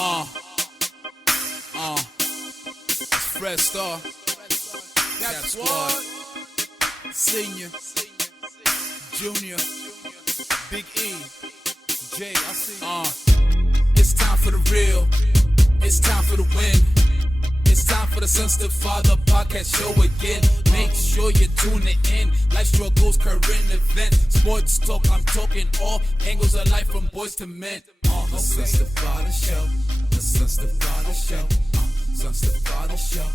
It's Fred Star, Cap Squad, Senior, Junior, Big E, J, I see. It's time for the real, it's time for the win. It's time for the Sons to Father podcast show again. Make sure you're tuning in. Life struggles, current events, sports talk. I'm talking all angles of life from boys to men. The Sons to Father show. The Sons to Father show. Sons to Father show.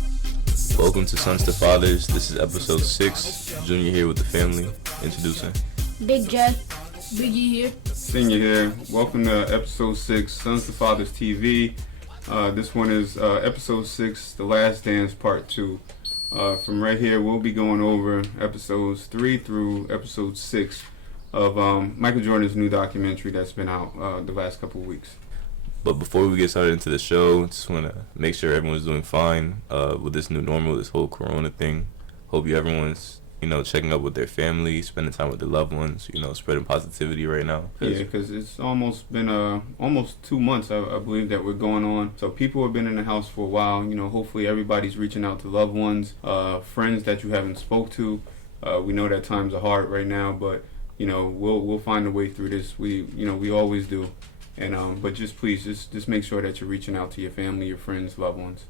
Welcome to Sons to Fathers. This is episode 6. Junior here with the family. Introducing Big J, Big E here. Senior here. Welcome to episode 6, Sons to Fathers TV. This one is episode 6, The Last Dance Part 2. From right here, we'll be going over episodes 3 through episode 6 of Michael Jordan's new documentary that's been out the last couple of weeks. But before we get started into the show, just want to make sure everyone's doing fine with this new normal, this whole corona thing. Hope everyone's, checking up with their family, spending time with their loved ones, spreading positivity right now. Yeah, because it's almost been almost 2 months, I believe, that we're going on. So people have been in the house for a while. Hopefully everybody's reaching out to loved ones, friends that you haven't spoke to. We know that times are hard right now, but we'll find a way through this. We always do. And but just please just make sure that you're reaching out to your family, your friends, loved ones.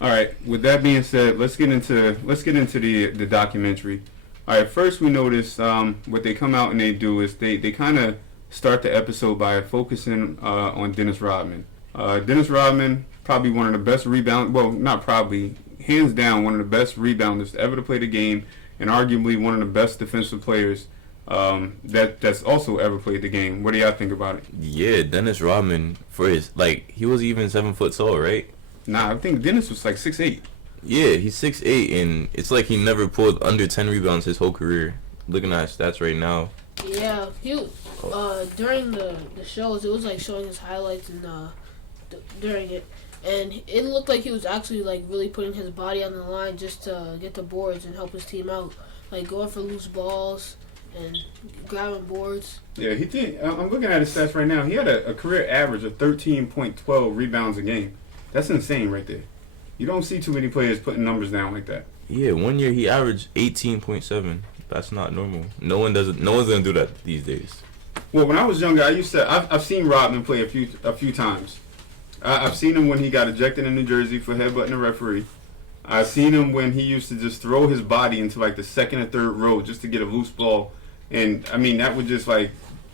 All right. With that being said, let's get into the documentary. All right. First, we notice what they come out and they do is they kind of start the episode by focusing on Dennis Rodman. Dennis Rodman, probably one of the best well, not probably, hands down, one of the best rebounders ever to play the game, and arguably one of the best defensive players that's also ever played the game. What do y'all think about it? Yeah, Dennis Rodman, for his, he was even 7 foot tall, right? Nah, I think Dennis was like 6'8". Yeah, he's 6'8", and it's like he never pulled under 10 rebounds his whole career. Looking at his stats right now. Yeah, he during the shows, it was like showing his highlights and during it, and it looked like he was actually like really putting his body on the line just to get the boards and help his team out, like going for loose balls and grabbing boards. Yeah, he did. I'm looking at his stats right now. He had a career average of 13.12 rebounds a game. That's insane right there. You don't see too many players putting numbers down like that. Yeah, 1 year he averaged 18.7. That's not normal. No one's gonna do that these days. Well, when I was younger, I've seen Rodman play a few times. I've seen him when he got ejected in New Jersey for headbutting a referee. I've seen him when he used to just throw his body into like the second or third row just to get a loose ball. And I mean, that would just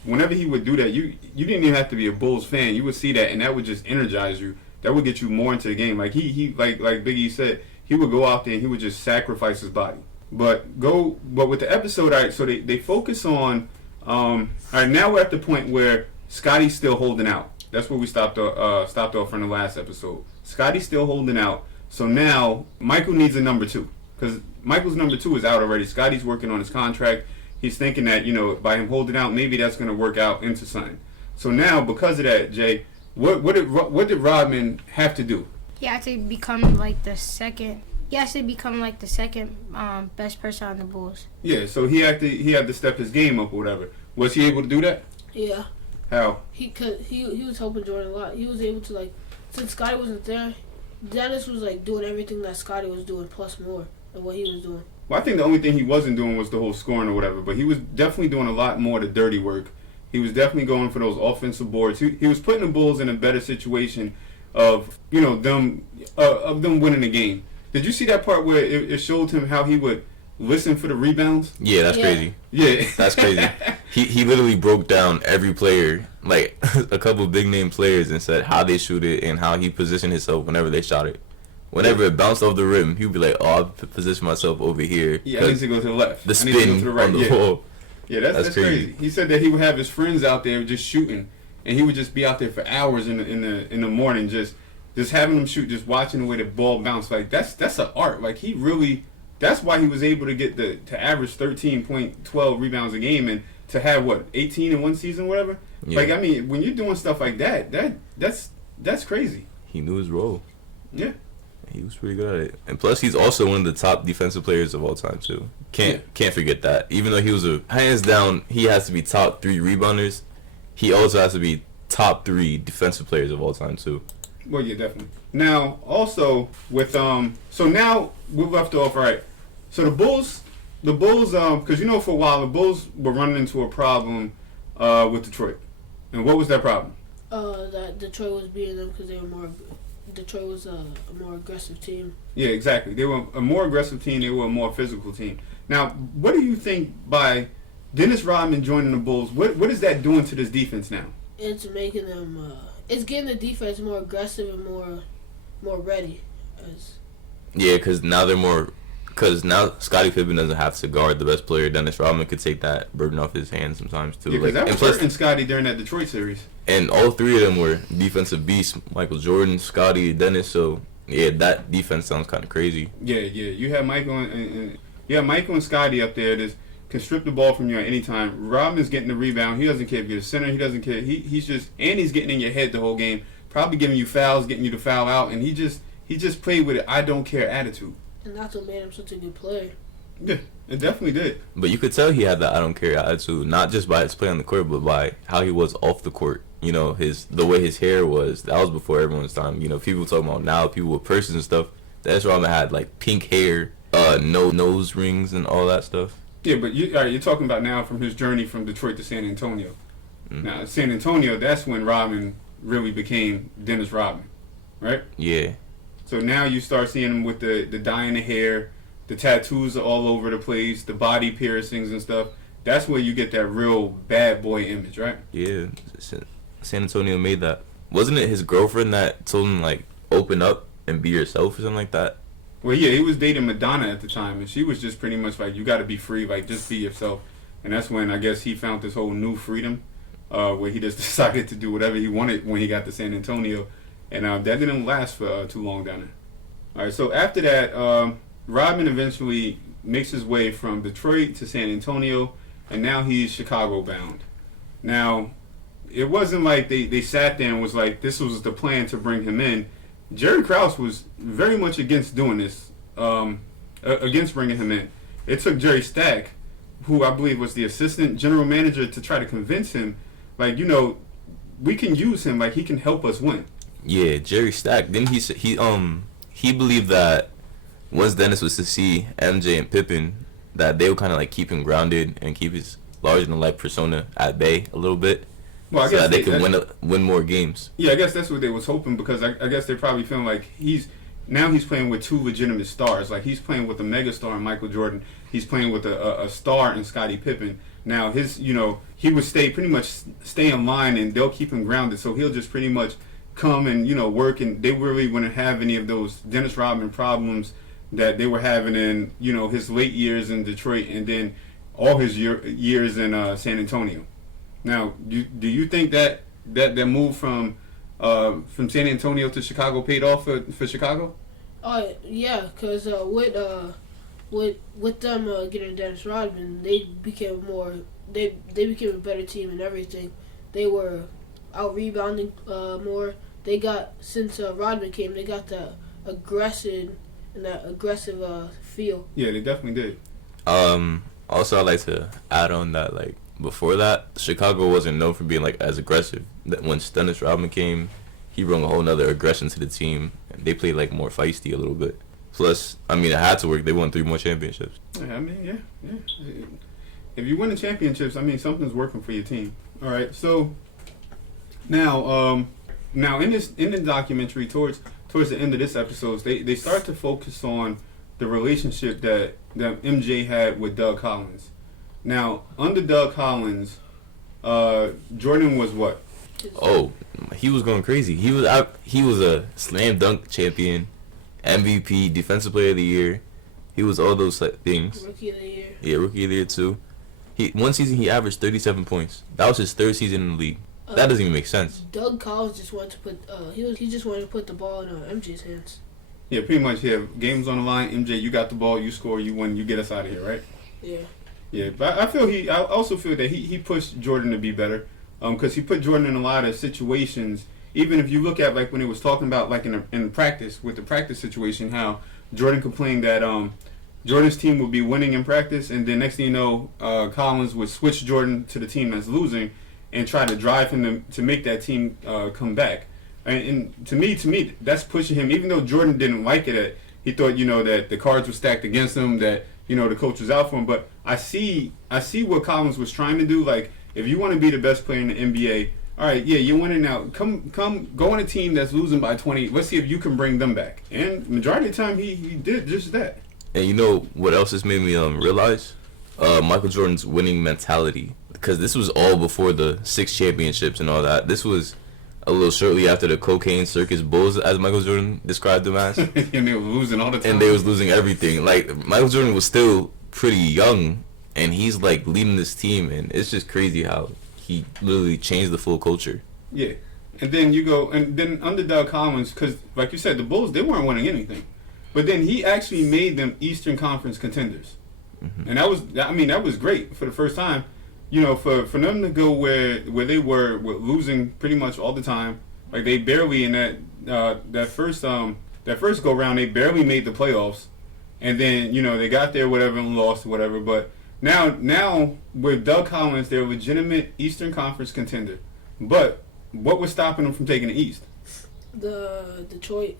whenever he would do that, you didn't even have to be a Bulls fan. You would see that, and that would just energize you. That would get you more into the game. Like he like Big E said, he would go out there and he would just sacrifice his body. But with the episode, all right, so they focus on all right, now we're at the point where Scotty's still holding out. That's where we stopped off from the last episode. Scotty's still holding out. So now Michael needs a number 2 because Michael's number 2 is out already. Scotty's working on his contract. He's thinking that by him holding out, maybe that's going to work out into something. So now, because of that, Jay, what did Rodman have to do? He had to become like the second. He has to become like the second best person on the Bulls. Yeah, so he had to step his game up or whatever. Was he able to do that? Yeah. How? He was helping Jordan a lot. He was able to since Scotty wasn't there, Dennis was doing everything that Scotty was doing plus more than what he was doing. Well, I think the only thing he wasn't doing was the whole scoring or whatever, but he was definitely doing a lot more of the dirty work. He was definitely going for those offensive boards. He was putting the Bulls in a better situation of them winning the game. Did you see that part where it showed him how he would listen for the rebounds? Yeah, that's crazy. Yeah, that's crazy. He literally broke down every player, like a couple of big name players, and said how they shoot it and how he positioned himself whenever they shot it. Whenever it bounced off the rim, he'd be like, "Oh, I'll position myself over here." Yeah, I need to go to the left. The spin on the wall. Yeah, that's crazy. He said that he would have his friends out there just shooting, and he would just be out there for hours in the morning, just having them shoot, just watching the way the ball bounced. Like that's an art. Like he really, that's why he was able to get to average 13.12 rebounds a game and to have 18 in one season, whatever. Yeah. Like I mean, when you're doing stuff like that's crazy. He knew his role. Yeah. He was pretty good at it. And plus, he's also one of the top defensive players of all time, too. Can't forget that. Even though he was hands down, he has to be top 3 rebounders. He also has to be top 3 defensive players of all time, too. Well, yeah, definitely. Now, also with so now we're left off right. So the Bulls, because for a while the Bulls were running into a problem with Detroit, and what was that problem? That Detroit was beating them because they were more. Detroit was a more aggressive team. Yeah, exactly. They were a more aggressive team. They were a more physical team. Now, what do you think by Dennis Rodman joining the Bulls? What is that doing to this defense now? It's making them. It's getting the defense more aggressive and more ready. Yeah, because now they're more. Because now Scottie Pippen doesn't have to guard the best player. Dennis Rodman could take that burden off his hands sometimes too. Yeah, because that was hurting Scottie during that Detroit series. And all three of them were defensive beasts: Michael Jordan, Scottie, Dennis. So yeah, that defense sounds kind of crazy. Yeah. You have Michael and Scottie up there that can strip the ball from you at any time. Rodman's getting the rebound. He doesn't care if you're the center. He doesn't care. He's getting in your head the whole game. Probably giving you fouls, getting you to foul out, and he just played with it. I don't care attitude. And that's what made him such a good player. Yeah, it definitely did. But you could tell he had that I don't care attitude, not just by his play on the court, but by how he was off the court. The way his hair was. That was before everyone's time. People talking about now, people with purses and stuff. Dennis Rodman had like pink hair, no nose rings and all that stuff. Yeah, but you're talking about now from his journey from Detroit to San Antonio. Mm-hmm. Now, San Antonio, that's when Rodman really became Dennis Rodman, right? Yeah. So now you start seeing him with the dye in the hair, the tattoos are all over the place, the body piercings and stuff. That's where you get that real bad boy image, right? Yeah, San Antonio made that. Wasn't it his girlfriend that told him, like, open up and be yourself or something like that? Well, yeah, he was dating Madonna at the time, and she was just pretty much like, you got to be free, like, just be yourself. And that's when I guess he found this whole new freedom where he just decided to do whatever he wanted when he got to San Antonio. And that didn't last for too long down there. All right, so after that, Rodman eventually makes his way from Detroit to San Antonio, and now he's Chicago bound. Now, it wasn't like they sat there and was like, this was the plan to bring him in. Jerry Krause was very much against doing this, against bringing him in. It took Jerry Stack, who I believe was the assistant general manager, to try to convince him, like, we can use him, like, he can help us win. Yeah, Jerry Stack. Then he believed that once Dennis was to see MJ and Pippen, that they would kind of like keep him grounded and keep his larger than life persona at bay a little bit, well, I so guess that they could win more games. Yeah, I guess that's what they was hoping, because I guess they're probably feeling like he's playing with two legitimate stars. Like, he's playing with a mega star in Michael Jordan. He's playing with a star in Scottie Pippen. Now he would pretty much stay in line, and they'll keep him grounded. So he'll just pretty much come and work, and they really wouldn't have any of those Dennis Rodman problems that they were having in his late years in Detroit, and then all his years in San Antonio. Now, do you think that move from San Antonio to Chicago paid off for Chicago? Yeah, because with them getting Dennis Rodman, they became they became a better team and everything. They were out rebounding more. They got, since Rodman came, they got the aggressive feel. Yeah, they definitely did. Also, I'd like to add on that, like, before that, Chicago wasn't known for being like as aggressive. That when Dennis Rodman came, he brought a whole nother aggression to the team. They played like more feisty a little bit. Plus, I mean, it had to work. They won 3 more championships. Yeah, I mean, yeah. If you win the championships, I mean, something's working for your team. All right, so now in the documentary, towards the end of this episode, they start to focus on the relationship that MJ had with Doug Collins. Now, under Doug Collins, Jordan was what? Oh, he was going crazy. He was a slam dunk champion, MVP, defensive player of the year. He was all those things. Rookie of the year. Yeah, rookie of the year too. One season he averaged 37 points. That was his 3rd season in the league. That doesn't even make sense. Doug Collins just wanted to put he just wanted to put the ball in MJ's hands. Yeah, pretty much. Yeah, games on the line. MJ, you got the ball, you score, you win, you get us out of here, right? Yeah. Yeah, but I also feel that he pushed Jordan to be better, because he put Jordan in a lot of situations. Even if you look at, like, when he was talking about, like, in practice, with the practice situation, how Jordan complained that Jordan's team would be winning in practice, and then next thing you know, Collins would switch Jordan to the team that's losing and try to drive him to make that team come back. And to me, that's pushing him. Even though Jordan didn't like it, he thought, that the cards were stacked against him, that, the coach was out for him. But I see what Collins was trying to do. Like, if you want to be the best player in the NBA, all right, yeah, you're winning now. Come, go on a team that's losing by 20. Let's see if you can bring them back. And majority of the time, he did just that. And you know what else has made me realize? Michael Jordan's winning mentality. Because this was all before the 6 championships and all that. This was a little shortly after the cocaine circus Bulls, as Michael Jordan described them as. And they were losing all the time. And they was losing everything. Like, Michael Jordan was still pretty young, and he's, like, leading this team. And it's just crazy how he literally changed the full culture. Yeah. And then you go, and then under Doug Collins, because, like you said, the Bulls, they weren't winning anything. But then he actually made them Eastern Conference contenders. Mm-hmm. And that was great for the first time. For them to go where they were losing pretty much all the time, like they barely in that first go round, they barely made the playoffs, and then they got there whatever and lost whatever. But now with Doug Collins, they're a legitimate Eastern Conference contender. But what was stopping them from taking the East? The Detroit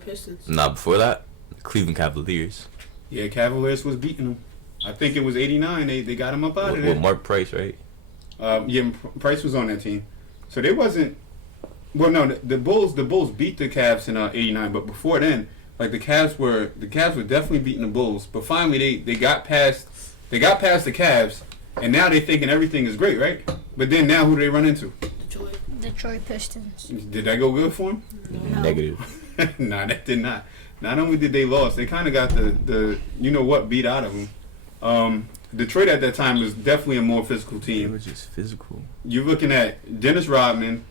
Pistons. Not before that, Cleveland Cavaliers. Yeah, Cavaliers was beating them. I think it was 89. They got him up out of there. With Mark Price, right? Yeah, Price was on that team. So they wasn't. Well, no, the Bulls beat the Cavs in '89. But before then, like the Cavs were definitely beating the Bulls. But finally, they got past the Cavs, and now they thinking everything is great, right? But then now who do they run into? Detroit Pistons. Did that go good for them? No. Negative. Nah, that did not. Not only did they lose, they kind of got the beat out of them. Detroit at that time was definitely a more physical team. They were just physical. You're looking at Dennis Rodman,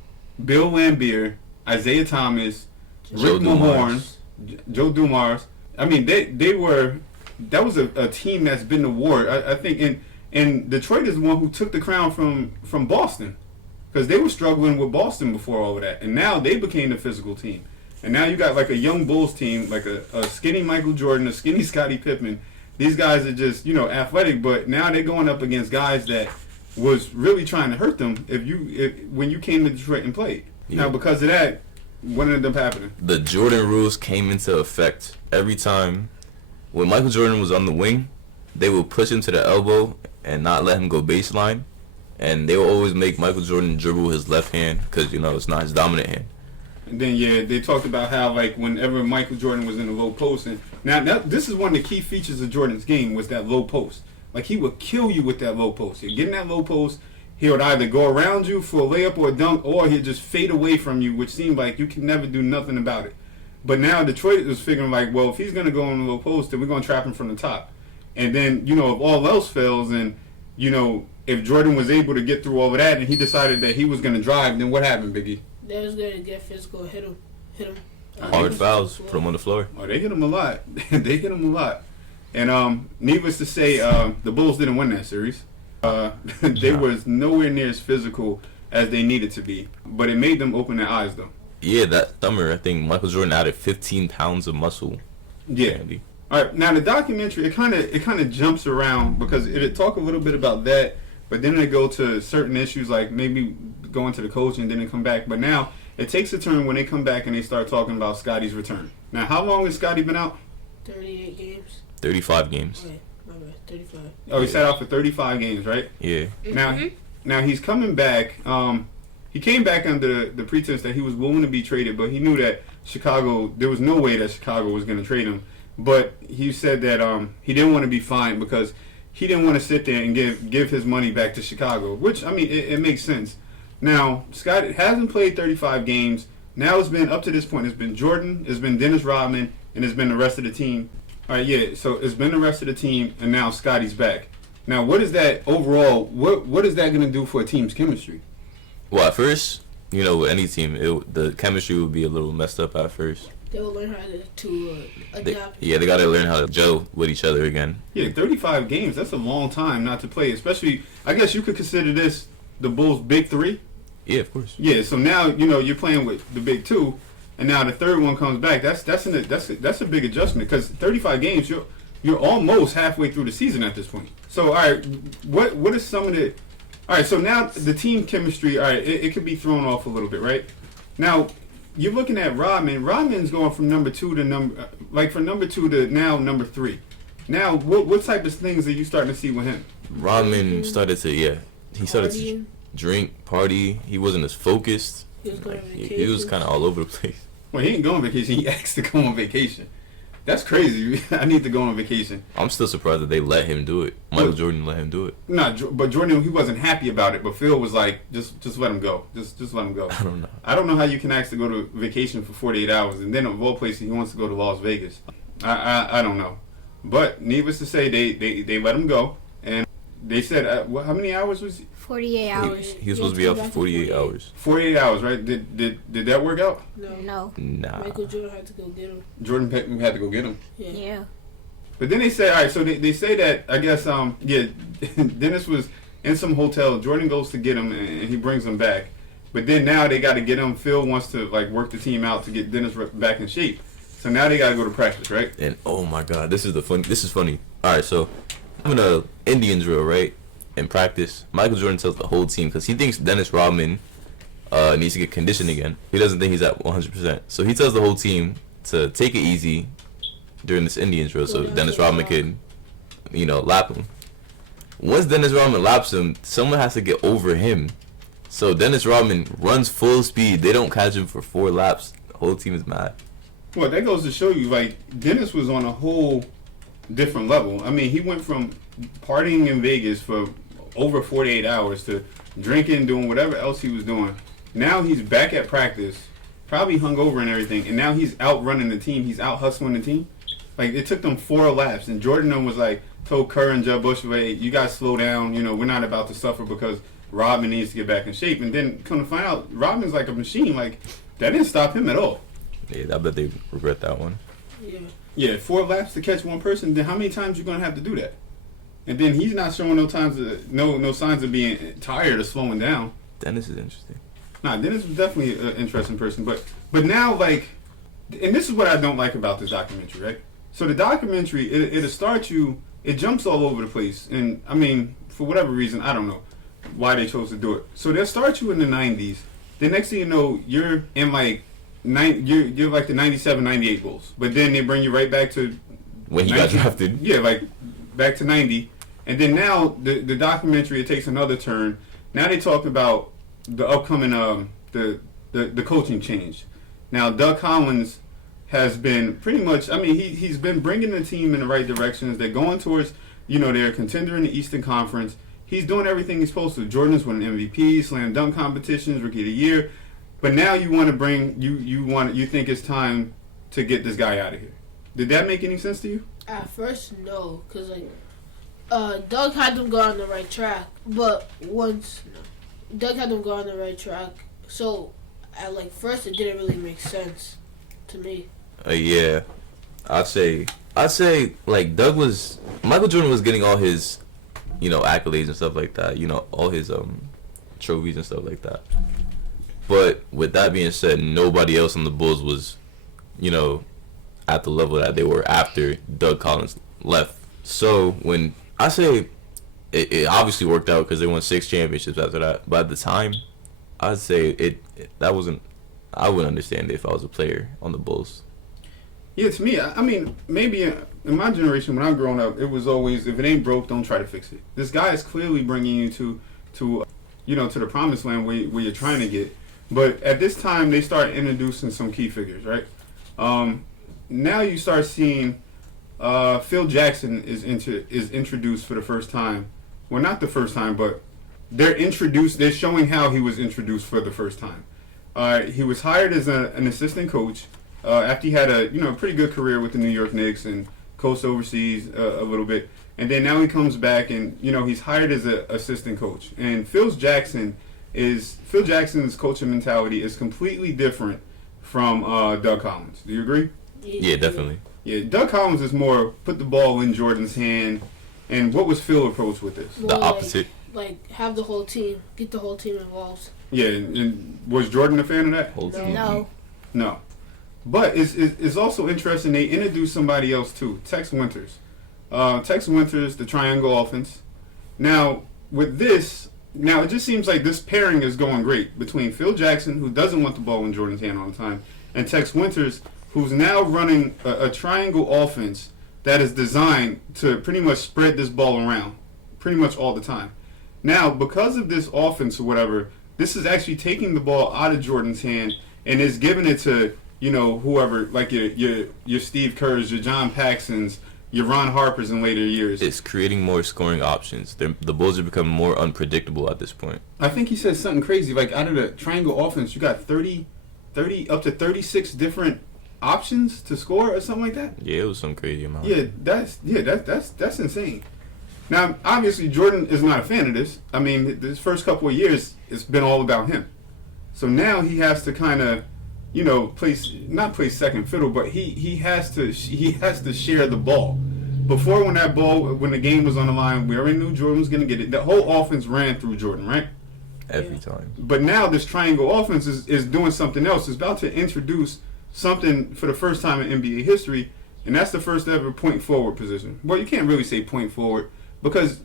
Bill Laimbeer, Isaiah Thomas, Rick Mahorn, Joe Dumars. I mean, that was a team that's been to war. I think, and Detroit is the one who took the crown from Boston, because they were struggling with Boston before all of that, and now they became the physical team. And now you got like a young Bulls team, like a skinny Michael Jordan, a skinny Scottie Pippen. These guys are just, athletic, but now they're going up against guys that was really trying to hurt them when you came to Detroit and played. Yeah. Now, because of that, what ended up happening? The Jordan rules came into effect every time. When Michael Jordan was on the wing, they would push him to the elbow and not let him go baseline. And they would always make Michael Jordan dribble his left hand because, it's not his dominant hand. And then, they talked about how, like, whenever Michael Jordan was in the low post, and now this is one of the key features of Jordan's game was that low post. Like, he would kill you with that low post. You get in that low post, he would either go around you for a layup or a dunk, or he'd just fade away from you, which seemed like you could never do nothing about it. But now Detroit was figuring, like, well, if he's going to go on the low post, then we're going to trap him from the top. And then, if all else fails, and, if Jordan was able to get through all of that and he decided that he was going to drive, then what happened, Biggie? They was going to get physical, hit him. Hard fouls, put him on the floor. Oh, they hit him a lot. They hit him a lot. And needless to say, the Bulls didn't win that series. They was nowhere near as physical as they needed to be. But it made them open their eyes, though. Yeah, that summer, I think Michael Jordan added 15 pounds of muscle. Yeah. All right, now the documentary, it kind of jumps around because it talk a little bit about that, but then they go to certain issues like maybe going to the coach and then they come back. But now it takes a turn when they come back and they start talking about Scotty's return. Now, how long has Scotty been out? 38 games. 35 games. Okay, my bad, 35. Oh, he sat out for 35 games, right? Yeah. Now he's coming back. He came back under the pretense that he was willing to be traded, but he knew that there was no way that Chicago was going to trade him. But he said that he didn't want to be fined because he didn't want to sit there and give his money back to Chicago, which, I mean, it makes sense. Now, Scott hasn't played 35 games. Now it's been, up to this point, it's been Jordan, it's been Dennis Rodman, and it's been the rest of the team. All right, yeah, so it's been the rest of the team, and now Scotty's back. Now, what is that overall, what is that going to do for a team's chemistry? Well, at first, with any team, the chemistry would be a little messed up at first. They will learn how to adapt. They got to learn how to gel with each other again. Yeah, 35 games, that's a long time not to play, especially, I guess you could consider this the Bulls' big three. Yeah, of course. Yeah, so now, you're playing with the big two, and now the third one comes back. That's a big adjustment because 35 games, you're almost halfway through the season at this point. So, all right, what is some of the... All right, so now the team chemistry, all right, it could be thrown off a little bit, right? Now, you're looking at Rodman. Rodman's going from number 2 to from number 2 to now number 3. Now, what type of things are you starting to see with him? Rodman started to he started to drink, party. He wasn't as focused. He was going on He vacation. was kind of all over the place. Well, he ain't going on vacation. He asked to go on vacation. That's crazy. I need to go on vacation. I'm still surprised that they let him do it. Michael Jordan let him do it. But Jordan, he wasn't happy about it. But Phil was like, just let him go. Just let him go. I don't know how you can ask to go to vacation for 48 hours, and then of all places he wants to go to Las Vegas. I don't know. But needless to say, they let him go, and they said, how many hours was he? 48 hours. He was supposed to be out for 48 hours. 48 hours, right? Did that work out? No. Nah. Michael Jordan had to go get him. Jordan had to go get him. Yeah. But then they say, all right, so they say that, I guess, Dennis was in some hotel. Jordan goes to get him, and he brings him back. But then now they got to get him. Phil wants to, work the team out to get Dennis back in shape. So now they got to go to practice, right? And, oh, my God, this is funny. All right, so I'm in a Indian drill, right? In practice, Michael Jordan tells the whole team, because he thinks Dennis Rodman needs to get conditioned again. He doesn't think he's at 100%. So he tells the whole team to take it easy during this Indian drill so Dennis Rodman could, lap him. Once Dennis Rodman laps him, someone has to get over him. So Dennis Rodman runs full speed. They don't catch him for 4 laps. The whole team is mad. Well, that goes to show you, Dennis was on a whole different level. I mean, he went from partying in Vegas for over 48 hours to drinking, doing whatever else he was doing. Now he's back at practice, probably hungover and everything, and now he's out running the team. He's out hustling the team. It took them 4 laps, and Jordan was told Kerr and Jeb Bush, you guys slow down. We're not about to suffer because Rodman needs to get back in shape. And then come to find out, Rodman's like a machine. That didn't stop him at all. Yeah, I bet they regret that one. Yeah, 4 laps to catch one person. Then how many times you gonna have to do that? And then he's not showing no signs of being tired or slowing down. Dennis is interesting. Nah, Dennis is definitely an interesting person. But now, and this is what I don't like about this documentary, right? So the documentary, it'll start you, it jumps all over the place. And, I mean, for whatever reason, I don't know why they chose to do it. So they'll start you in the 90s. The next thing you know, you're in, you're like the 97, 98 Bulls. But then they bring you right back to... When he got drafted. Yeah, back to 90. And then now, the documentary, it takes another turn. Now they talk about the upcoming, the coaching change. Now, Doug Collins has been pretty much, he's been bringing the team in the right directions. They're going towards, they're a contender in the Eastern Conference. He's doing everything he's supposed to. Jordan's winning MVP, slam dunk competitions, rookie of the year. But now you want to bring, you think it's time to get this guy out of here. Did that make any sense to you? At first, no, because Doug had them go on the right track, but Doug had them go on the right track, so at first it didn't really make sense to me. Yeah, I'd say Michael Jordan was getting all his, accolades and stuff like that, all his trophies and stuff like that. But with that being said, nobody else on the Bulls was, at the level that they were after Doug Collins left. So when I say it obviously worked out because they won 6 championships after that. But at the time, I'd say that wasn't. I wouldn't understand it if I was a player on the Bulls. Yeah, to me, I mean, maybe in my generation when I was growing up, it was always, if it ain't broke, don't try to fix it. This guy is clearly bringing you to the promised land where you're trying to get. But at this time, they start introducing some key figures, right? Now you start seeing Phil Jackson is introduced for the first time. Well, not the first time, but they're showing how he was introduced for the first time. He was hired as an assistant coach after he had a pretty good career with the New York Knicks and coached overseas a little bit. And then now he comes back and he's hired as an assistant coach. And Phil Jackson's coaching mentality is completely different from Doug Collins. Do you agree? Yeah, definitely. Yeah, Doug Collins is more put the ball in Jordan's hand. And what was Phil's approach with this? The opposite. Have the whole team, get the whole team involved. Yeah, and was Jordan a fan of that? No. But it's also interesting, they introduced somebody else too, Tex Winters. Tex Winters, the triangle offense. Now, with this, now it just seems like this pairing is going great between Phil Jackson, who doesn't want the ball in Jordan's hand all the time, and Tex Winters, who's now running a triangle offense that is designed to pretty much spread this ball around pretty much all the time. Now, because of this offense or whatever, this is actually taking the ball out of Jordan's hand and is giving it to, whoever, like your Steve Kerrs, your John Paxsons, your Ron Harpers in later years. It's creating more scoring options. The Bulls are becoming more unpredictable at this point. I think he said something crazy, like out of the triangle offense, you got 30 up to 36 different options to score or something like that. Yeah, it was some crazy amount. Yeah, that's insane. Now, obviously, Jordan is not a fan of this. I mean, this first couple of years, it's been all about him. So now he has to kind of, not play second fiddle, but he has to share the ball. Before, when the game was on the line, we already knew Jordan was going to get it. The whole offense ran through Jordan, right? Every time. But now this triangle offense is doing something else. It's about to introduce something for the first time in NBA history, and that's the first ever point forward position. Well, you can't really say point forward because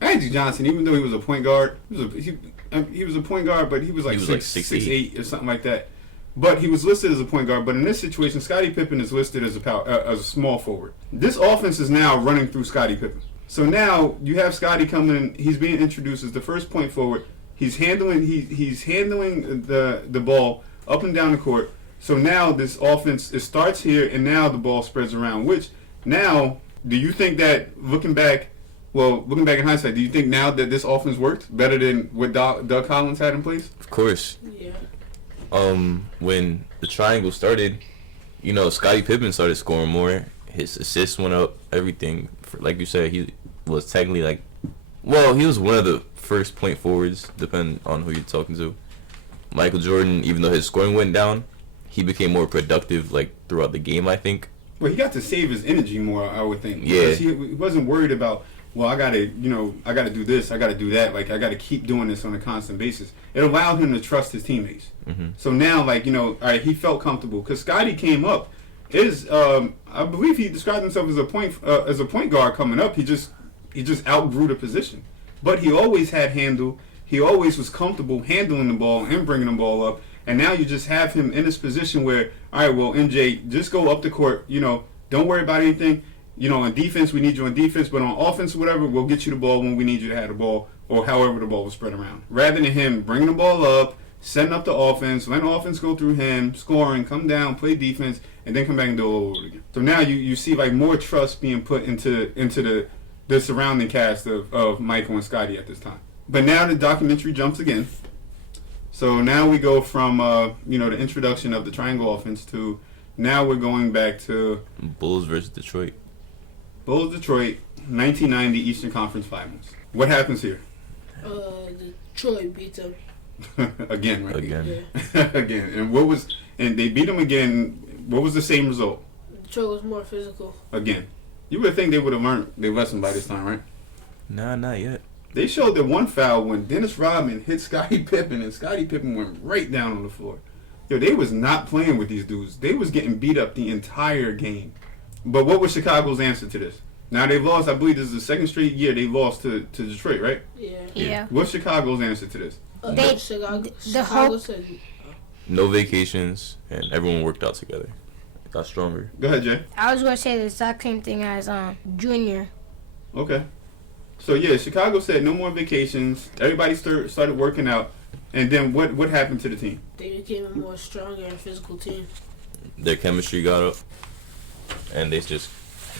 Magic Johnson, even though he was a point guard, he was a point guard, but he was like 6'8" or something like that. But he was listed as a point guard. But in this situation, Scottie Pippen is listed as a small forward. This offense is now running through Scottie Pippen. So now you have Scottie coming in. He's being introduced as the first point forward. He's handling the ball up and down the court. So now this offense, it starts here, and now the ball spreads around. Which now, do you think that looking back in hindsight, do you think now that this offense worked better than what Doug Collins had in place? Of course. Yeah. When the triangle started, Scottie Pippen started scoring more. His assists went up. Everything, like you said, he was technically he was one of the first point forwards, depending on who you're talking to. Michael Jordan, even though his scoring went down, he became more productive throughout the game, I think. Well, he got to save his energy more, I would think. Yeah. Because he wasn't worried about, I gotta do this, I gotta do that. I gotta keep doing this on a constant basis. It allowed him to trust his teammates. Mm-hmm. So now, all right, he felt comfortable because Scottie came up. I believe he described himself as a point guard coming up. He just outgrew the position, but he always had handle. He always was comfortable handling the ball and bringing the ball up. And now you just have him in this position where, all right, well, MJ, just go up the court. Don't worry about anything. On defense, we need you on defense. But on offense or whatever, we'll get you the ball when we need you to have the ball or however the ball will spread around. Rather than him bringing the ball up, setting up the offense, letting the offense go through him, scoring, come down, play defense, and then come back and do it all over again. So now you see more trust being put into the surrounding cast of Michael and Scottie at this time. But now the documentary jumps again. So now we go from the introduction of the triangle offense to now we're going back to Bulls versus Detroit. Bulls Detroit, 1990 Eastern Conference Finals. What happens here? Detroit beats them. Again, right? Again. Yeah. Again. And they beat them again. What was the same result? Detroit was more physical. Again. You would think they would have learned their lesson by this time, right? Nah, not yet. They showed that one foul when Dennis Rodman hit Scottie Pippen, and Scottie Pippen went right down on the floor. They was not playing with these dudes. They was getting beat up the entire game. But what was Chicago's answer to this? Now they lost, I believe this is the second straight year they lost to Detroit, right? Yeah. What's Chicago's answer to this? Chicago said No vacations, and everyone worked out together. Got stronger. Go ahead, Jay. I was going to say the exact same thing as Junior. Okay. So, yeah, Chicago said no more vacations. Everybody started working out. And then what happened to the team? they became a more stronger and physical team. Their chemistry got up, and they just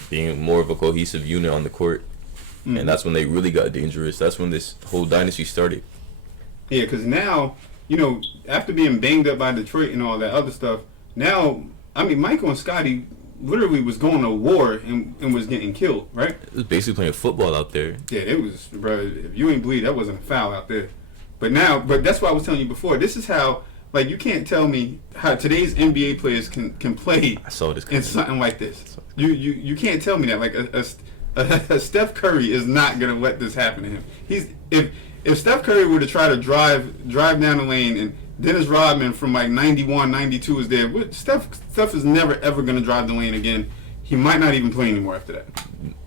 being more of a cohesive unit on the court. And that's when they really got dangerous. That's when this whole dynasty started. Yeah, because now, after being banged up by Detroit and all that other stuff, now, Michael and Scottie literally was going to war and was getting killed, right? It was basically playing football out there. Yeah, it was, bro. If you ain't bleed, that wasn't a foul out there. But that's why I was telling you before. This is how, you can't tell me how today's NBA players can play I saw this in something like this. You can't tell me that. A Steph Curry is not gonna let this happen to him. If Steph Curry were to try to drive down the lane and Dennis Rodman from 91, 92 is there, Steph is never ever gonna drive the lane again. he might not even play anymore after that.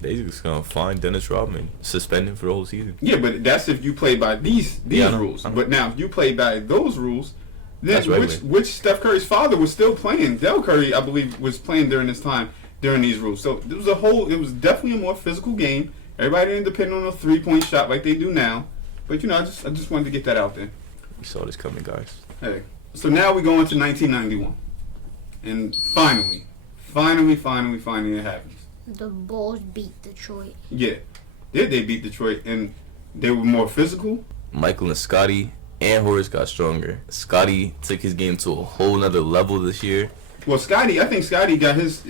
They just gonna find Dennis Rodman, suspend him for the whole season. Yeah, but that's if you play by these rules. But now, if you play by those rules, then which Steph Curry's father was still playing. Del Curry, I believe, was playing during this time, during these rules. So it was definitely a more physical game. Everybody didn't depend on a 3-point shot like they do now. But, I just wanted to get that out there. We saw this coming, guys. Hey. So now we go into 1991. And finally it happens. The Bulls beat Detroit. Yeah. They beat Detroit, and they were more physical. Michael and Scotty and Horace got stronger. Scotty took his game to a whole nother level this year. Well, I think Scotty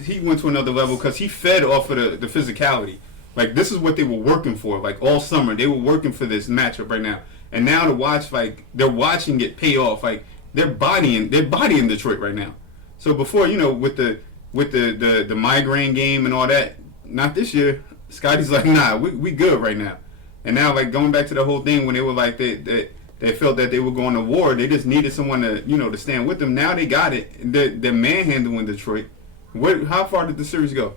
he went to another level because he fed off of the physicality. Like, this is what they were working for. Like, all summer, they were working for this matchup right now. And now to watch, like, they're watching it pay off. Like, they're bodying Detroit right now. So before, with the migraine game and all that, not this year. Scotty's like, nah, we good right now. And now, like, going back to the whole thing when they were like, they felt that they were going to war. They just needed someone to, to stand with them. Now they got it. They're manhandling Detroit. How far did the series go?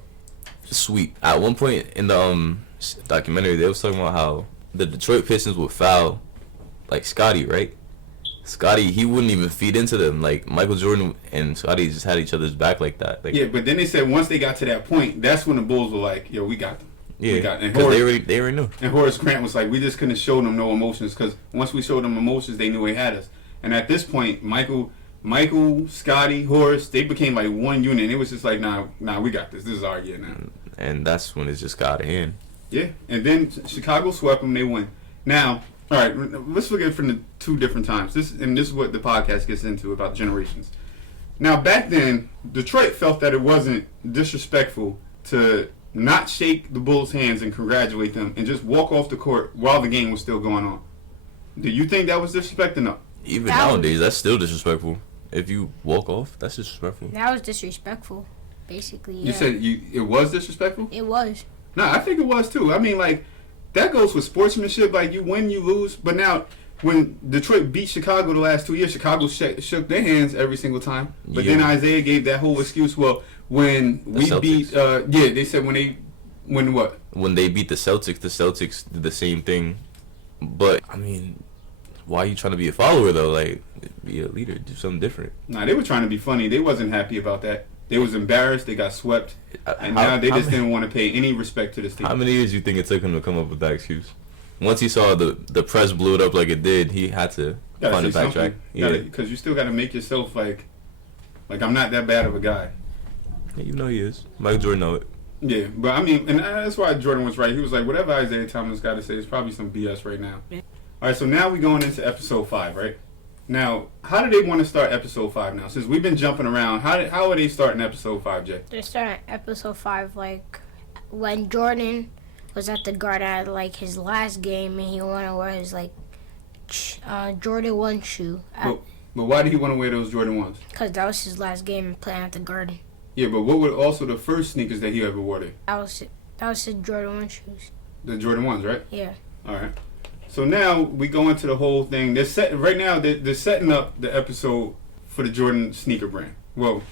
Sweet. At one point in the documentary, they was talking about how the Detroit Pistons would foul, like, Scotty, right? Scotty, he wouldn't even feed into them. Like, Michael Jordan and Scotty just had each other's back like that. Like, yeah, but then they said once they got to that point, that's when the Bulls were like, yo, we got them. Yeah, because they already knew. And Horace Grant was like, we just couldn't show them no emotions because once we showed them emotions, they knew they had us. And at this point, Michael, Scotty, Horace, they became like one unit. It was just like, nah, we got this. This is our year now. And that's when it just got out of hand. Yeah, and then Chicago swept them. They win. Now, all right, let's look at it from the two different times. This is what the podcast gets into about generations. Now, back then, Detroit felt that it wasn't disrespectful to not shake the Bulls' hands and congratulate them and just walk off the court while the game was still going on. Do you think that was disrespectful? No. Even nowadays, that's still disrespectful. If you walk off, that's disrespectful. That was disrespectful, basically. Yeah. You said it was disrespectful? It was. No, I think it was too. I mean, like, that goes with sportsmanship. Like, you win, you lose. But now, when Detroit beat Chicago the last 2 years, Chicago shook their hands every single time. But then Isaiah gave that whole excuse. Well, when we beat, they said when what? When they beat the Celtics did the same thing. But, I mean, why are you trying to be a follower, though? Like, be a leader, do something different. Nah, they were trying to be funny. They wasn't happy about that. They was embarrassed. They got swept. And now they just didn't want to pay any respect to this team. How many years do you think it took him to come up with that excuse? Once he saw the press blew it up like it did, he had to find a backtrack. Yeah, because you still got to make yourself like I'm not that bad of a guy. Yeah, you know he is. Michael Jordan know it. Yeah, but I mean, and that's why Jordan was right. He was like, whatever Isaiah Thomas got to say is probably some BS right now. All right, so now we're going into episode 5, right? Now, how do they want to start episode 5 now? Since we've been jumping around, how are they starting episode 5, Jay? They're starting episode 5 like when Jordan was at the Garden at like his last game and he wanted to wear his like Jordan 1 shoe. But why did he want to wear those Jordan 1s? Because that was his last game playing at the Garden. Yeah, but what were also the first sneakers that he ever wore there? That was his Jordan 1 shoes. The Jordan 1s, right? Yeah. All right. So now we go into the whole thing. They're setting up the episode for the Jordan sneaker brand. Well,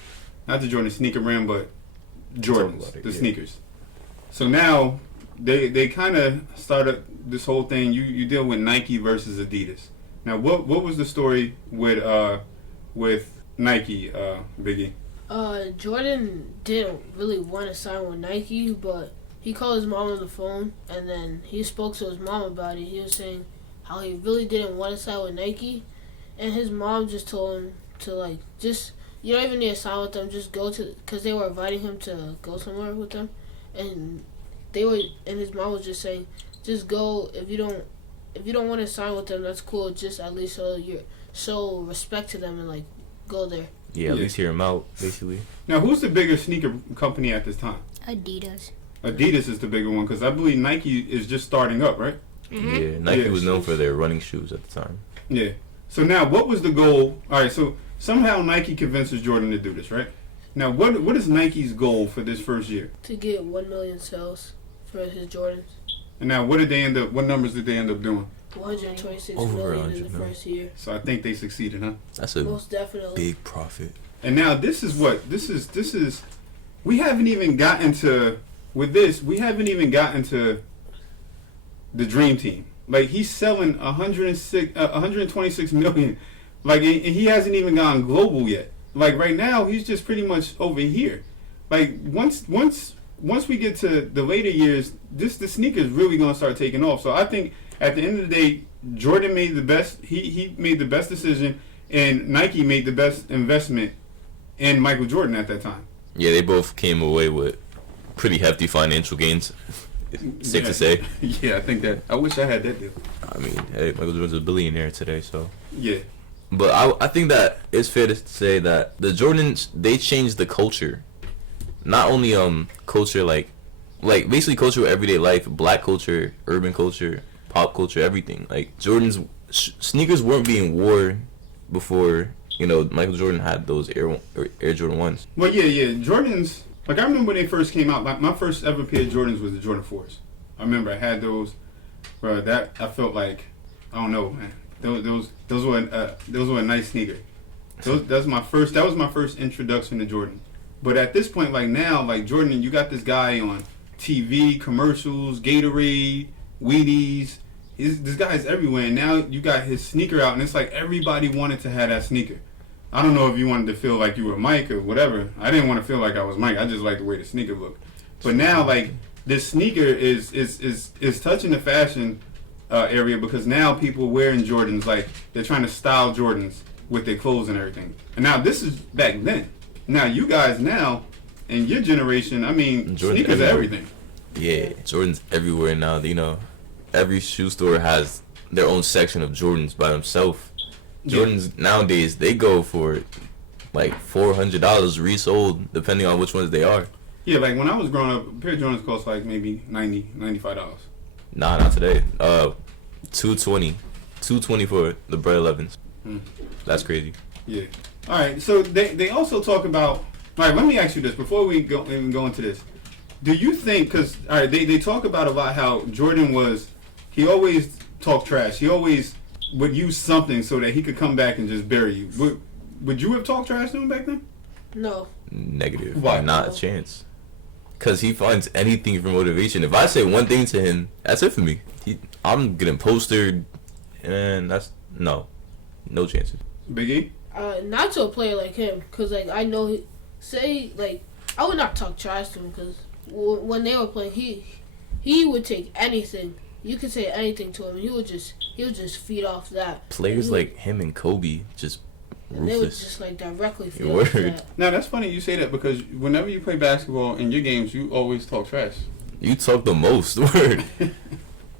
not the Jordan sneaker brand, but Jordans, sneakers. So now they kind of started this whole thing. You deal with Nike versus Adidas. Now, what was the story with Nike, Biggie? Jordan didn't really want to sign with Nike, but he called his mom on the phone, and then he spoke to his mom about it. He was saying how he really didn't want to sign with Nike, and his mom just told him to, like, just, you don't even need to sign with them, just go to, because they were inviting him to go somewhere with them, and his mom was just saying, just go. If you don't want to sign with them, that's cool. Just at least show respect to them and, like, go there. Yeah, at least hear him out, basically. Now, who's the bigger sneaker company at this time? Adidas. Adidas is the bigger one because I believe Nike is just starting up, right? Mm-hmm. Yeah, Nike was known for their running shoes at the time. Yeah. So now, what was the goal? All right, so somehow Nike convinces Jordan to do this, right? Now, what is Nike's goal for this first year? To get 1 million sales for his Jordans. And now, what numbers did they end up doing? 126 Over million 100 in the million. first year. So I think they succeeded, huh? That's a Most definitely. big profit. And now this is we haven't even gotten to the dream team. Like, he's selling 126 million. Like, and he hasn't even gone global yet. Like, right now, he's just pretty much over here. Like, once we get to the later years, the sneaker is really gonna start taking off. So I think at the end of the day, Jordan made the best. He made the best decision, and Nike made the best investment in Michael Jordan at that time. Yeah, they both came away with pretty hefty financial gains. Safe to say. Yeah, I think that. I wish I had that deal. I mean, hey, Michael Jordan's a billionaire today, so. Yeah. But I think that it's fair to say that the Jordans, they changed the culture. Not only culture like basically culture of everyday life, black culture, urban culture, pop culture, everything. Like, Jordan's sneakers weren't being worn before, you know, Michael Jordan had those Air Jordan 1s. Well, yeah. Jordans, like, I remember when they first came out. Like, my first ever pair of Jordans was the Jordan 4s. I remember I had those. Bro, that I felt like, I don't know, man. Those were a nice sneaker. That was my first introduction to Jordan. But at this point, like now, like Jordan, you got this guy on TV, commercials, Gatorade, Wheaties. This guy's everywhere. And now you got his sneaker out, and it's like everybody wanted to have that sneaker. I don't know if you wanted to feel like you were Mike or whatever. I didn't want to feel like I was Mike. I just like the way the sneaker looked. But now, like, this sneaker is touching the fashion area, because now people wearing Jordans, like, they're trying to style Jordans with their clothes and everything. And now this is back then. Now you guys now, in your generation, I mean, Jordan sneakers are everything. Yeah, Jordan's everywhere now. You know, every shoe store has their own section of Jordans by themselves. Jordans nowadays, they go for like $400 resold, depending on which ones they are. Yeah, like when I was growing up, a pair of Jordans cost like maybe $95. Nah, not today. $220 for the Bred 11s. That's crazy. Yeah. All right. So they also talk about. All right. Let me ask you this before we even go into this. Do you think? Because all right, they talk about a lot how Jordan was. He always talked trash. He always would use something so that he could come back and just bury you. Would you have talked trash to him back then? No. Negative. Why? Not a chance. Because he finds anything for motivation. If I say one thing to him, that's it for me. I'm getting postered, and that's no chances. Big E? Not to a player like him, because, like, I know I would not talk trash to him, because when they were playing, he would take anything. You could say anything to him, he would just feed off that. Players like him and Kobe just ruthless. And they would just, like, directly feed off that. Now, that's funny you say that, because whenever you play basketball in your games, you always talk trash. You talk the most, word.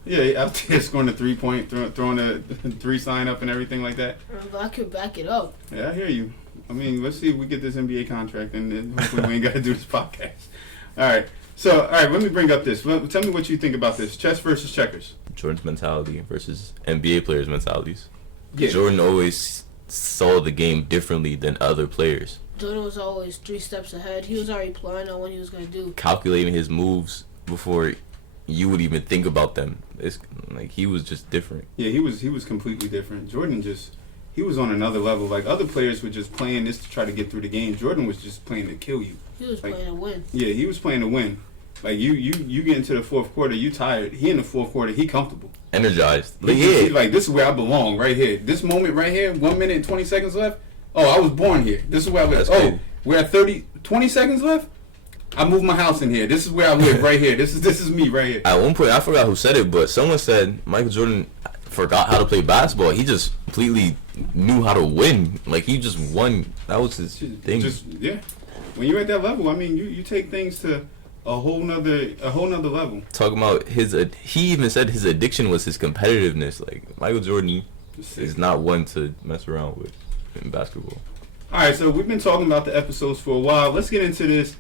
Yeah, out there scoring the 3-point, throwing the 3 sign up and everything like that. But I could back it up. Yeah, I hear you. I mean, let's see if we get this NBA contract, and then hopefully we ain't got to do this podcast. All right. So, all right, let me bring up this. Tell me what you think about this. Chess versus checkers. Jordan's mentality versus NBA players' mentalities. Yeah. Jordan always saw the game differently than other players. Jordan was always 3 steps ahead. He was already planning on what he was going to do. Calculating his moves before you would even think about them. It's like he was just different. Yeah, he was completely different. Jordan he was on another level. Like, other players were just playing this to try to get through the game. Jordan was just playing to kill you. He was playing to win. Yeah, he was playing to win. Like, you get into the fourth quarter, you tired. He in the fourth quarter, he comfortable. Energized. He's like, this is where I belong, right here. This moment right here, 1 minute and 20 seconds left. Oh, I was born here. This is where I live. Cool. We're at 20 seconds left? I moved my house in here. This is where I live, right here. This is me right here. At one point, I forgot who said it, but someone said Michael Jordan forgot how to play basketball. He just completely knew how to win. Like, he just won. That was his thing. Yeah. When you're at that level, I mean, you take things to a whole nother level. Talking about he even said his addiction was his competitiveness. Like, Michael Jordan is not one to mess around with in basketball. All right, so we've been talking about the episodes for a while. Let's get into this.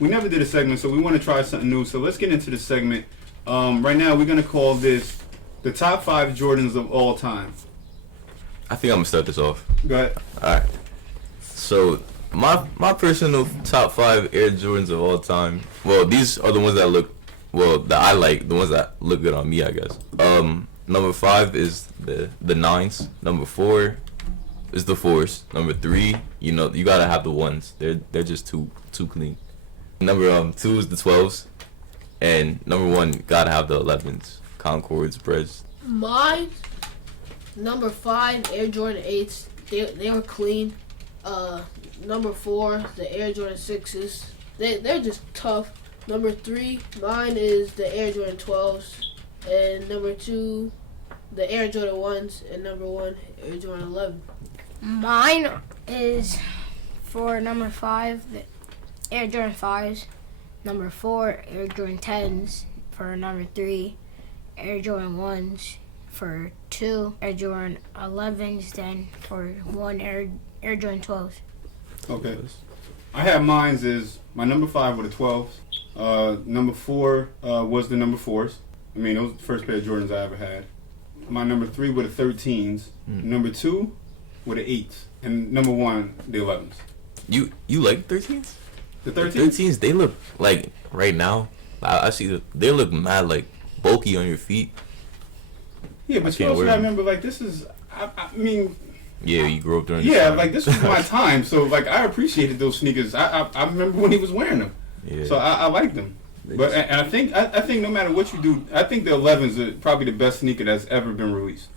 We never did a segment, so we want to try something new. So let's get into this segment. Right now, we're going to call this the top 5 Jordans of all time. I think I'm going to start this off. Go ahead. All right. So, my personal top 5 Air Jordans of all time. Well, these are the ones that I like, the ones that look good on me, I guess. Number 5 is the 9s. Number 4 is the 4s. Number 3, you got to have the 1s. They're just too clean. Number 2 is the 12s, and number 1 gotta have the 11s. Concords, Breds. Mine, number 5, Air Jordan 8s. They were clean. Number 4, the Air Jordan 6s. They're just tough. Number 3, mine is the Air Jordan 12s. And number 2, the Air Jordan 1s. And number 1, Air Jordan 11. Mine is for number 5, the Air Jordan 5s. Number 4, Air Jordan 10s. For number 3, Air Jordan 1s. For 2, Air Jordan 11s. Then for 1, Air Jordan 12s. Okay. I have mine's is my number 5 were the 12s. Number 4 was the number 4s. I mean, those were the first pair of Jordans I ever had. My number 3 were the 13s. Number 2 were the 8s. And number 1, the 11s. You like 13s? The The 13s? 13s, they look like right now. I see they look mad like bulky on your feet. Yeah, but you can't also wear gotta them. remember, like, this is, I mean, Yeah, you grew up during. yeah, the like, this was my time. So, like, I appreciated those sneakers. I remember when he was wearing them. Yeah. So, I liked them. But and I think no matter what you do, I think the 11s are probably the best sneaker that's ever been released.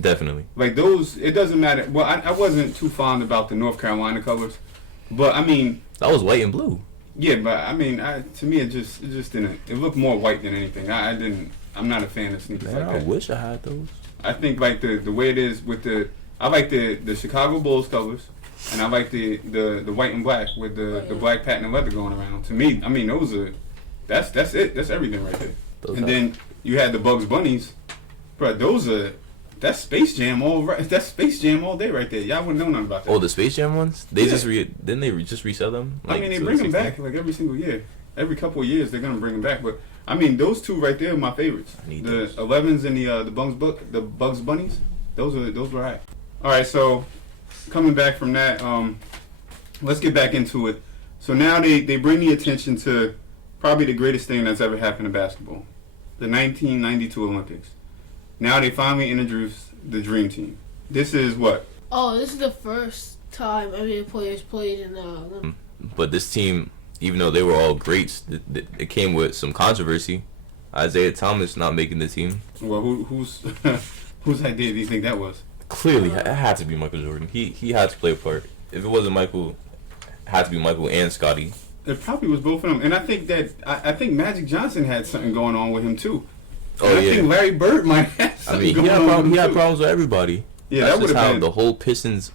Definitely. Like those, it doesn't matter. Well, I wasn't too fond about the North Carolina colors, but I mean, That was white and blue. yeah. But I mean, to me, it just didn't. It looked more white than anything. I didn't. I'm not a fan of sneakers Man, like I that. wish I had those. I think like the way it is with I like the Chicago Bulls colors, and I like the white and black with the black patent leather going around. To me, I mean, those are. That's it. That's everything right there. Those And are- then you had the Bugs Bunnies, bro. Those are that's Space Jam all right. That's Space Jam all day right there. Y'all wouldn't know nothing about that. Oh, the Space Jam ones? They Yeah. just didn't they just resell them? I mean, they to bring the them 16? back like every single year. Every couple of years, they're gonna bring them back. But I mean, those two right there are my favorites. I need The those. 11s and the Bugs Bunnies. Those were right. All right, so coming back from that, let's get back into it. So now they bring the attention to probably the greatest thing that's ever happened in basketball, the 1992 Olympics. Now they finally introduced the Dream Team. This is what? Oh, this is the first time NBA players played in the Olympics. But this team, even though they were all greats, it came with some controversy. Isaiah Thomas not making the team. Well, whose whose idea do you think that was? Clearly, it had to be Michael Jordan. He had to play a part. If it wasn't Michael, it had to be Michael and Scotty. It probably was both of them, and I think that I think Magic Johnson had something going on with him too. Oh And I yeah. think Larry Bird might have I something mean, going on with him he had too. problems with everybody. Yeah, That's that would just have how been the whole Pistons.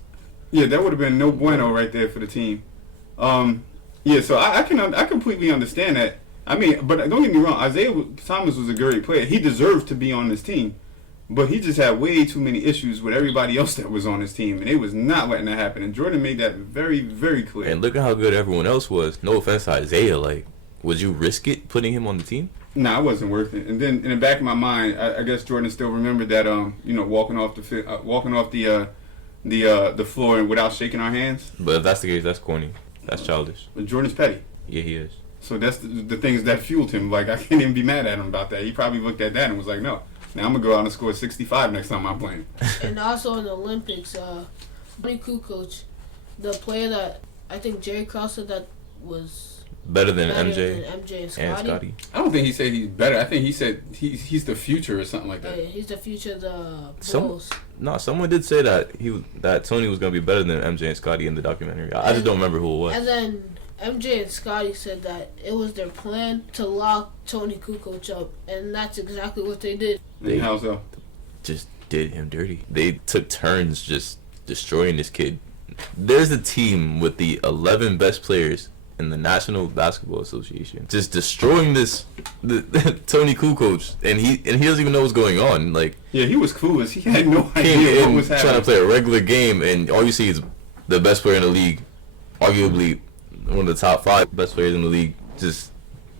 yeah, that would have been no bueno right there for the team. Yeah, so I completely understand that. I mean, but don't get me wrong, Isaiah Thomas was a great player. He deserved to be on this team, but he just had way too many issues with everybody else that was on his team, and they was not letting that happen. And Jordan made that very, very clear. And look at how good everyone else was. No offense to Isaiah, like, would you risk it putting him on the team? Nah, it wasn't worth it. And then in the back of my mind, I guess Jordan still remembered that walking off the floor without shaking our hands. But if that's the case, that's corny. That's childish. But Jordan's petty. Yeah, he is. So that's the things that fueled him. Like, I can't even be mad at him about that. He probably looked at that and was like, no. Now I'm going to go out and score 65 next time I'm playing. And also in the Olympics, Tony Kukoc, the player that I think Jerry Krause said that was Better than better MJ than MJ and and Scotty. Scotty. I don't think he said he's better. I think he said he's the future or something like that. He's the future of the Some- Bulls. No, someone did say that that Tony was gonna be better than MJ and Scotty in the documentary. I just don't remember who it was. And then MJ and Scotty said that it was their plan to lock Tony Kukoc up, and that's exactly what they did. And how so? Just did him dirty. They took turns just destroying this kid. There's a team with the 11 best players in the National Basketball Association, just destroying the Tony Kukoc, and he doesn't even know what's going on. Like, Yeah, he was clueless. He had no came idea what in was trying happening. to play a regular game, and all you see is the best player in the league, arguably one of the top 5 best players in the league, just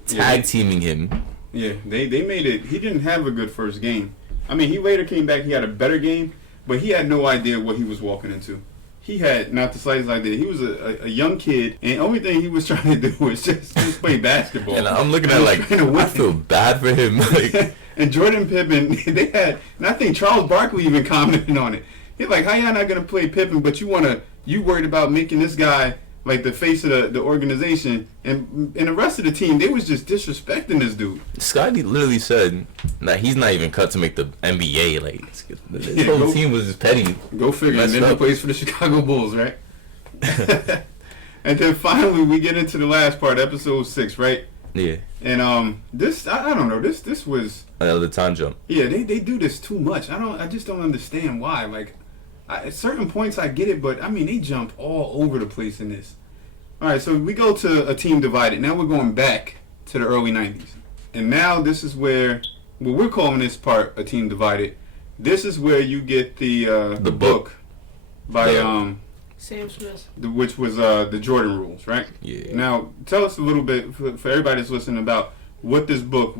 tag teaming him. Yeah, they made it. He didn't have a good first game. I mean, he later came back. He had a better game, but he had no idea what he was walking into. He had not the slightest idea. He was a young kid, and the only thing he was trying to do was just play basketball. And I'm looking at it like, Trying to win. I feel bad for him. Like, And Jordan Pippen, they had, and I think Charles Barkley even commented on it. He's like, how y'all not gonna play Pippen, but you worried about making this guy like the face of the organization, and the rest of the team, they was just disrespecting this dude. Scotty literally said that he's not even cut to make the NBA. Like this whole team was just petty. Go figure. And then he plays for the Chicago Bulls, right? And then finally we get into the last part, episode 6, right? Yeah. And this I don't know. This was another time jump. Yeah, they do this too much. I just don't understand why. Like at certain points I get it, but I mean they jump all over the place in this. All right, so we go to a team divided. Now we're going back to the early 90s. And now this is where we're calling this part a team divided. This is where you get the book by Sam Smith, which was the Jordan Rules, right? Yeah. Now tell us a little bit for everybody that's listening about what this book,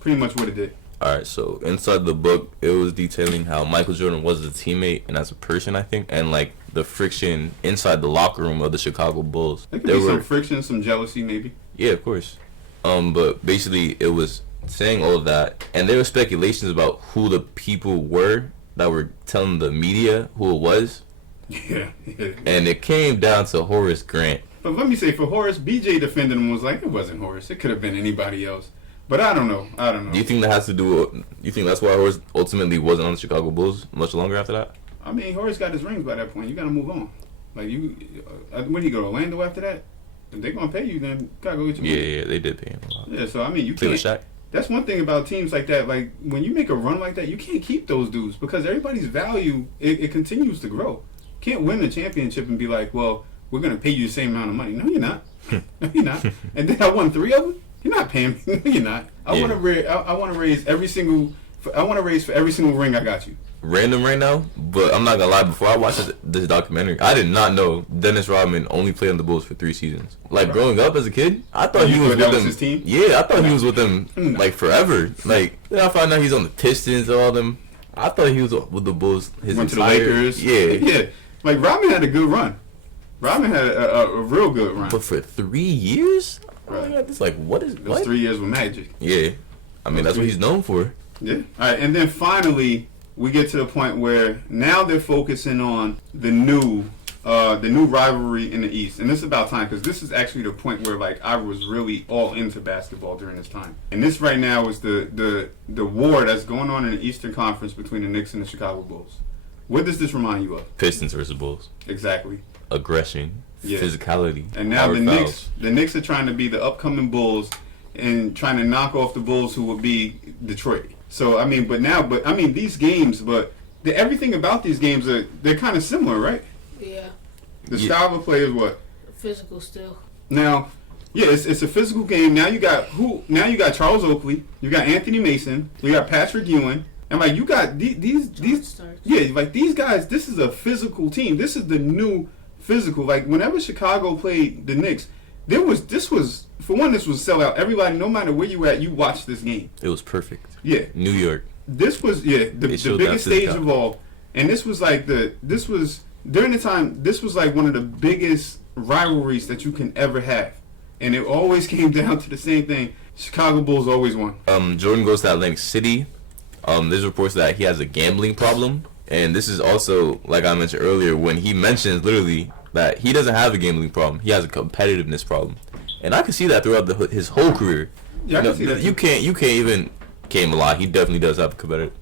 pretty much what it did. All right, so inside the book, it was detailing how Michael Jordan was a teammate and as a person, I think, and like the friction inside the locker room of the Chicago Bulls. There could be some friction, some jealousy, maybe. Yeah, of course. But basically, it was saying all of that, and there were speculations about who the people were that were telling the media who it was. Yeah. And it came down to Horace Grant. But let me say, for Horace, BJ defending him was like, it wasn't Horace. It could have been anybody else. But I don't know. Do you think that has to do? You think that's why Horace ultimately wasn't on the Chicago Bulls much longer after that? I mean, Horace got his rings by that point. You got to move on. Like when he go to Orlando after that, if they're gonna pay you, then you gotta go get your money. Yeah, they did pay him a lot. Yeah, so I mean, you Play can't. with Shaq. That's one thing about teams like that. Like when you make a run like that, you can't keep those dudes because everybody's value it continues to grow. You can't win the championship and be like, well, we're gonna pay you the same amount of money. No, you're not. No, you're not. And then I won 3 of them. You're not paying me. No, you're not. I want to raise every single. I want to raise for every single ring I got you. Random right now, but I'm not gonna lie. Before I watched this documentary, I did not know Dennis Rodman only played on the Bulls for 3 seasons. Like growing up as a kid, I thought he was with them. His team? Yeah, I thought he was with them like forever. Like then I found out he's on the Pistons and all them. I thought he was with the Bulls. Went to the Lakers. Yeah. Like Rodman had a good run. Rodman had a real good run. But for 3 years, right. Oh my God, it's like what is those 3 years with Magic? Yeah, I mean that's what he's known for. Yeah. All right, and then finally we get to the point where now they're focusing on the new rivalry in the East, and this is about time because this is actually the point where like I was really all into basketball during this time. And this right now is the war that's going on in the Eastern Conference between the Knicks and the Chicago Bulls. What does this remind you of? Pistons versus Bulls. Exactly. Aggression, physicality, and now the Knicks are trying to be the upcoming Bulls and trying to knock off the Bulls who will be Detroit. So I mean, these games, everything about these games they're kind of similar, right? Yeah. The style of play is what? Physical still. Now, yeah, it's a physical game. Now you got Charles Oakley, you got Anthony Mason, you got Patrick Ewing, and like you got these like these guys. This is a physical team. This is the new physical. Like whenever Chicago played the Knicks, this was sellout. Everybody, no matter where you at, you watched this game. It was perfect. Yeah. New York. This was the biggest stage of all, and this was during the time. This was like one of the biggest rivalries that you can ever have, and it always came down to the same thing. Chicago Bulls always won. Jordan goes to Atlantic City. There's reports that he has a gambling problem, and this is also like I mentioned earlier when he mentions literally that he doesn't have a gambling problem. He has a competitiveness problem, and I can see that throughout his whole career. Yeah, I can see that. You can't a lot. He definitely does have a competitive.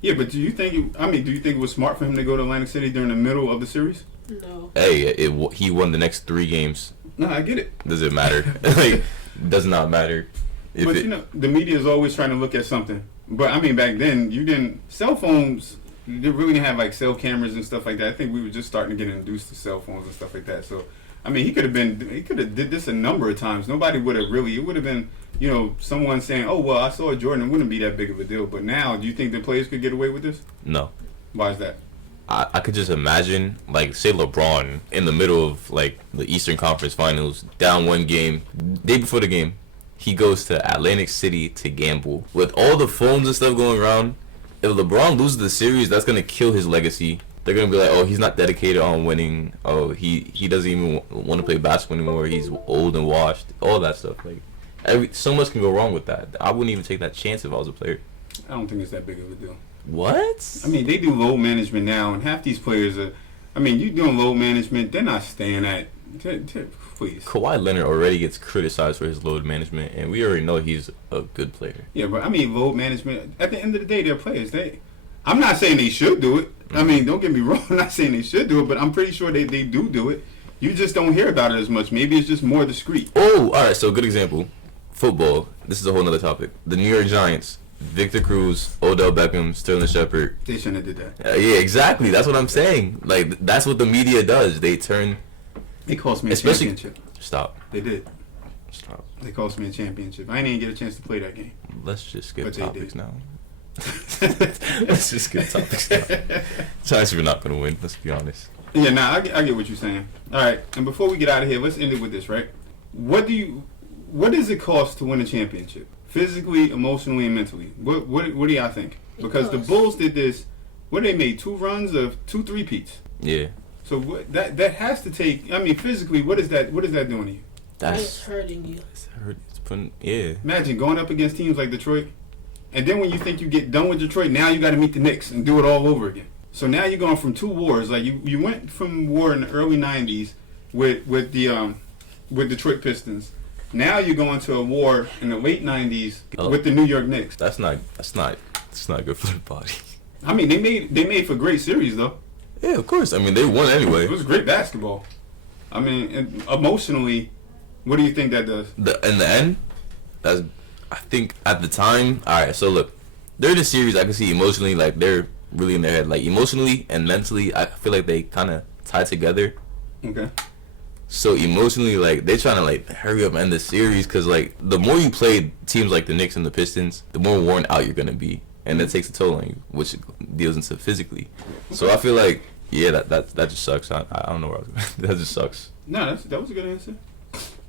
Yeah, but do you think it was smart for him to go to Atlantic City during the middle of the series? No. Hey, he won the next 3 games. No, I get it. Does it matter? Like, does not matter. But the media is always trying to look at something. But I mean, back then, cell phones, they really didn't have like cell cameras and stuff like that. I think we were just starting to get introduced to cell phones and stuff like that. So, I mean, he could have did this a number of times. Nobody would have really, it would have been, someone saying, oh, well, I saw Jordan. It wouldn't be that big of a deal. But now, do you think the players could get away with this? No. Why is that? I could just imagine, like, say LeBron in the middle of, like, the Eastern Conference Finals, down 1 game, day before the game, he goes to Atlantic City to gamble. With all the phones and stuff going around, if LeBron loses the series, that's going to kill his legacy. They're going to be like, oh, he's not dedicated on winning. Oh, he doesn't even want to play basketball anymore. He's old and washed. All that stuff. Like, so much can go wrong with that. I wouldn't even take that chance if I was a player. I don't think it's that big of a deal. What? I mean, they do load management now, and half these players are. I mean, you doing load management, they're not staying at Please. Kawhi Leonard already gets criticized for his load management, and we already know he's a good player. Yeah, but I mean, load management. At the end of the day, they're players. I'm not saying they should do it. I mean, don't get me wrong. I'm not saying they should do it, but I'm pretty sure they do it. You just don't hear about it as much. Maybe it's just more discreet. Oh, all right. So, good example. Football. This is a whole other topic. The New York Giants. Victor Cruz, Odell Beckham, Sterling Shepard. They shouldn't have did that. Yeah, exactly. That's what I'm saying. Like, that's what the media does. They turn... They cost me a championship. Stop. They did. Stop. They cost me a championship. I didn't even get a chance to play that game. Let's just skip But they topics did. now. Let's just skip topics now. Giants are not going to win. Let's be honest. Yeah, I get what you're saying. All right, and before we get out of here, let's end it with this, right? What does it cost to win a championship? Physically, emotionally, and mentally. What do y'all think? Because the Bulls did this. They made 2 runs of 2 3-peats. Yeah. So that has to take. I mean, physically, what is that doing to you? That's hurting you. It's hurt. It's putting. Yeah. Imagine going up against teams like Detroit, and then when you think you get done with Detroit, now you got to meet the Knicks and do it all over again. So now you're going from 2 wars. Like you went from war in the early '90s with Detroit Pistons. Now you're going to a war in the late '90s with the New York Knicks. That's not good for the body. I mean, they made for great series though. Yeah, of course. I mean, they won anyway. It was great basketball. I mean, and emotionally, what do you think that does? In the end, I think at the time. All right, so look, during the series, I can see emotionally, like they're really in their head, like emotionally and mentally. I feel like they kind of tie together. Okay. So emotionally, like they're trying to like hurry up and end the series because like the more you play teams like the Knicks and the Pistons, the more worn out you're gonna be, and that takes a toll on you, which deals into physically. So I feel like that just sucks. I don't know where I was going. That just sucks. No, that was a good answer.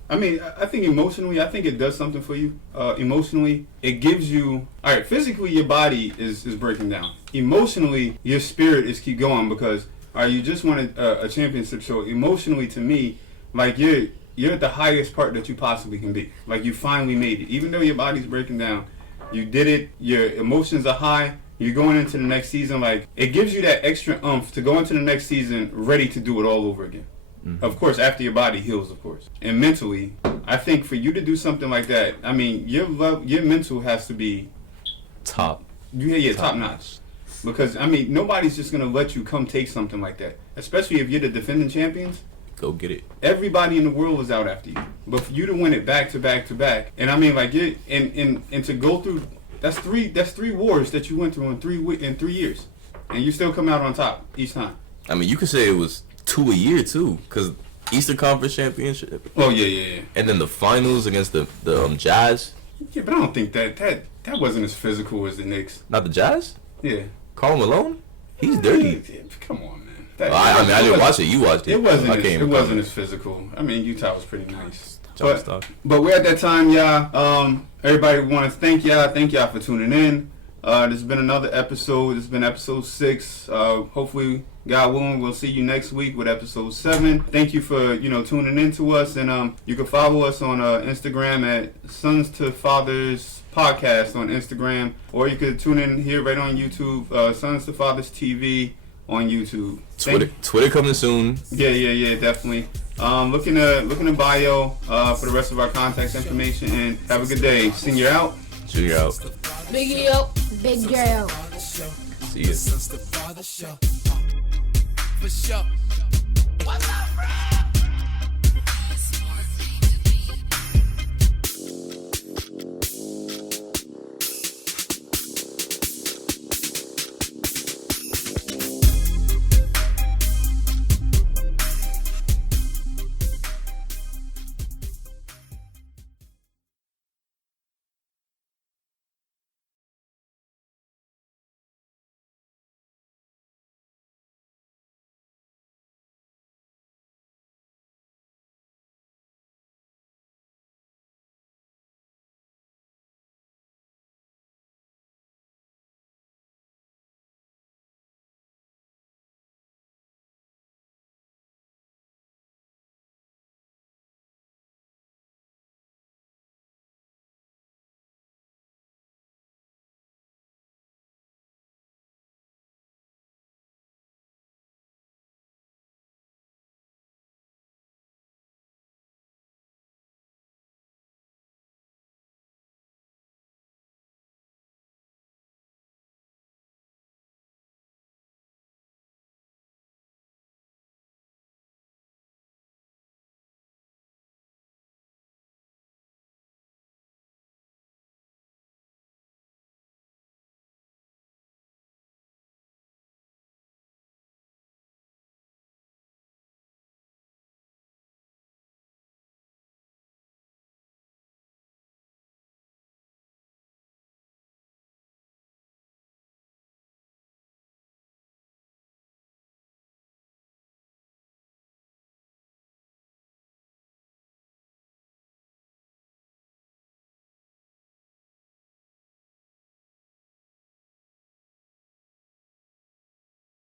I mean, I think emotionally, I think it does something for you. Emotionally, it gives you... All right, physically, your body is breaking down. Emotionally, your spirit is keep going because you just won a championship. So emotionally, to me, like you're at the highest part that you possibly can be. Like you finally made it. Even though your body's breaking down, you did it. Your emotions are high. You're going into the next season. Like it gives you that extra oomph to go into the next season ready to do it all over again. Mm-hmm. Of course, after your body heals, of course. And mentally, I think for you to do something like that, I mean, your mental has to be top notch. Because I mean, nobody's just gonna let you come take something like that, especially if you're the defending champions. Go get it. Everybody in the world is out after you, but for you to win it back to back to back, and I mean, like and to go through that's three wars that you went through in 3 years, and you still come out on top each time. I mean, you could say it was 2 a year too, because Eastern Conference Championship. Oh yeah. And then the finals against the Jazz. Yeah, but I don't think that wasn't as physical as the Knicks. Not the Jazz? Yeah. Karl Malone? He's dirty. Come on, man. I didn't watch it. You watched it. It wasn't as physical. I mean, Utah was pretty nice. But we're at that time, y'all. Everybody want to thank y'all. Thank y'all for tuning in. This has been another episode. This has been episode 6. Hopefully, God willing, we'll see you next week with episode 7. Thank you for tuning in to us, and you can follow us on Instagram at Sons to Fathers Podcast on Instagram, or you could tune in here right on YouTube, Sons to Fathers TV on YouTube. Twitter coming soon. Yeah, definitely. Look in the bio for the rest of our contact information, and have a good day. Senior out. Junior out. Biggie out. Big J out. See ya. For sure. What's up?